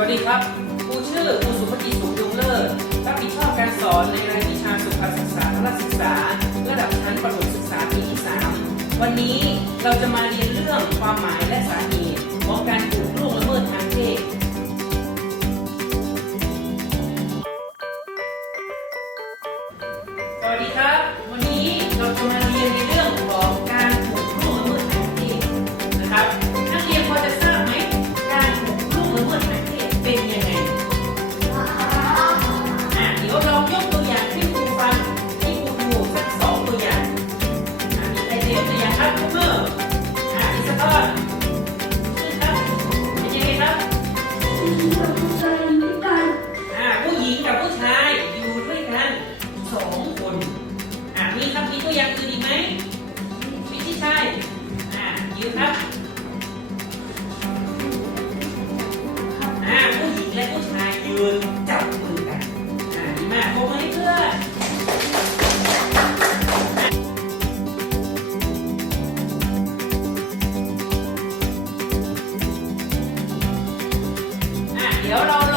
วัสดีครับครูชื่อครูสุภกิจสุขยงเลิศรับผิดชอบการสอนในรายวิชาสุขศึกษาและศึกษา ระดับชั้นประถมศึกษาปีที่ 3 วันนี้เราจะมาเรียนเรื่องความหมายและสาเหตุของการถูกล่วงละเมิดทางเพศสวัสดีครับ đồng.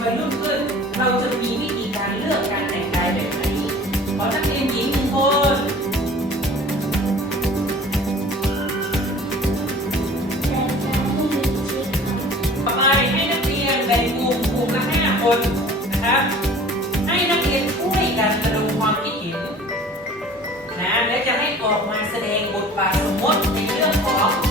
วัยรุ่นขึ้น เราจะมีวิธีการเลือกการแต่งกายแบบไหนขอนักเรียนหญิงหนึ่งคนต่อไปให้นักเรียนแบ่งกลุ่มกลุ่มละห้าคนนะครับให้นักเรียนช่วยกันระดมความคิดเห็นนะและจะให้ออกมาแสดงบทบาทสมมติในเรื่องของ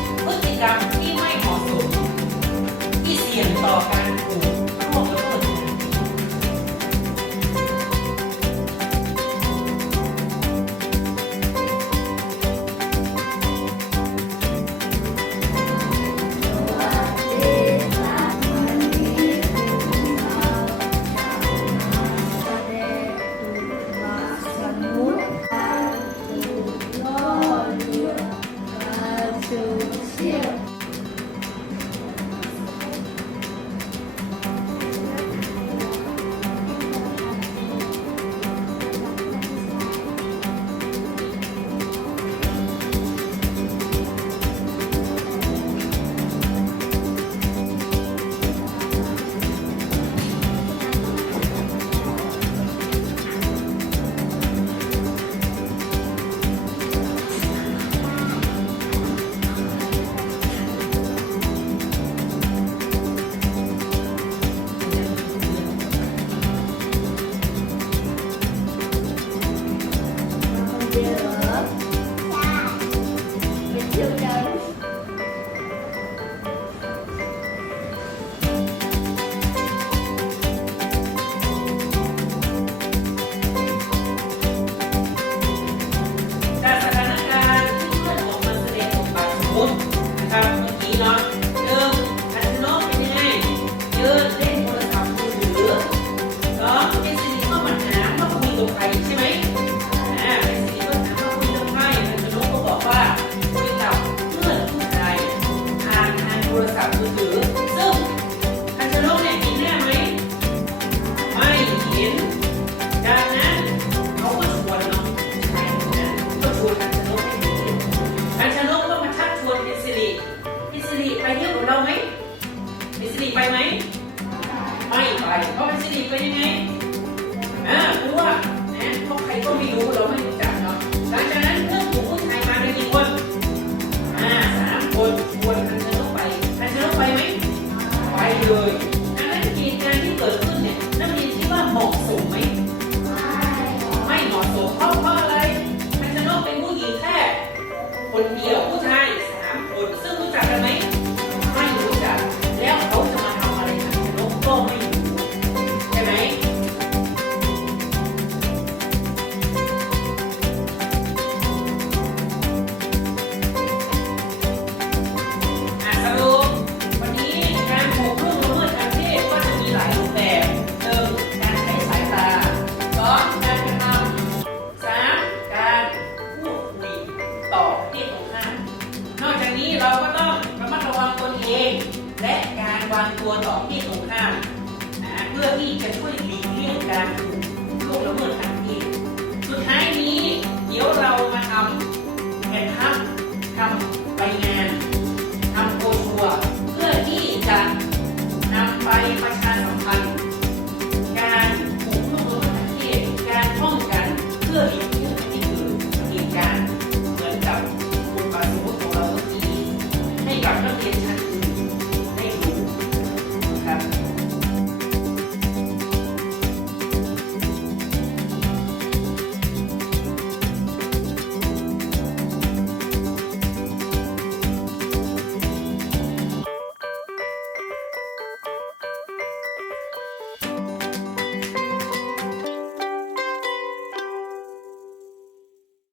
ับมือถือ ซึ่งคันชชโกเนี่ยเห็นหน้ไหม ไม่เห็น ดังนั้นเขาก็ชวนเนาะใช่นะก็ชวนคันเชโลให้ดูคันเชโลกก็มาทักชวนพิสริพิสริไปเที่ยวกับเราไหมพิสริไปไหม ไม่ไป เพราะพิสริไปยังไงอ่าเพราะว่านะเพราะใครก็ไม่รู้เราไม่รู้ Yeah. ตรงข้ามนะเพื่อที่จะช่วยหลีกเลี่ยงการถูกล่วงละเมิดทางเพศสุดท้ายนี้เดี๋ยวเรามาทำแผนทับทำไปงาน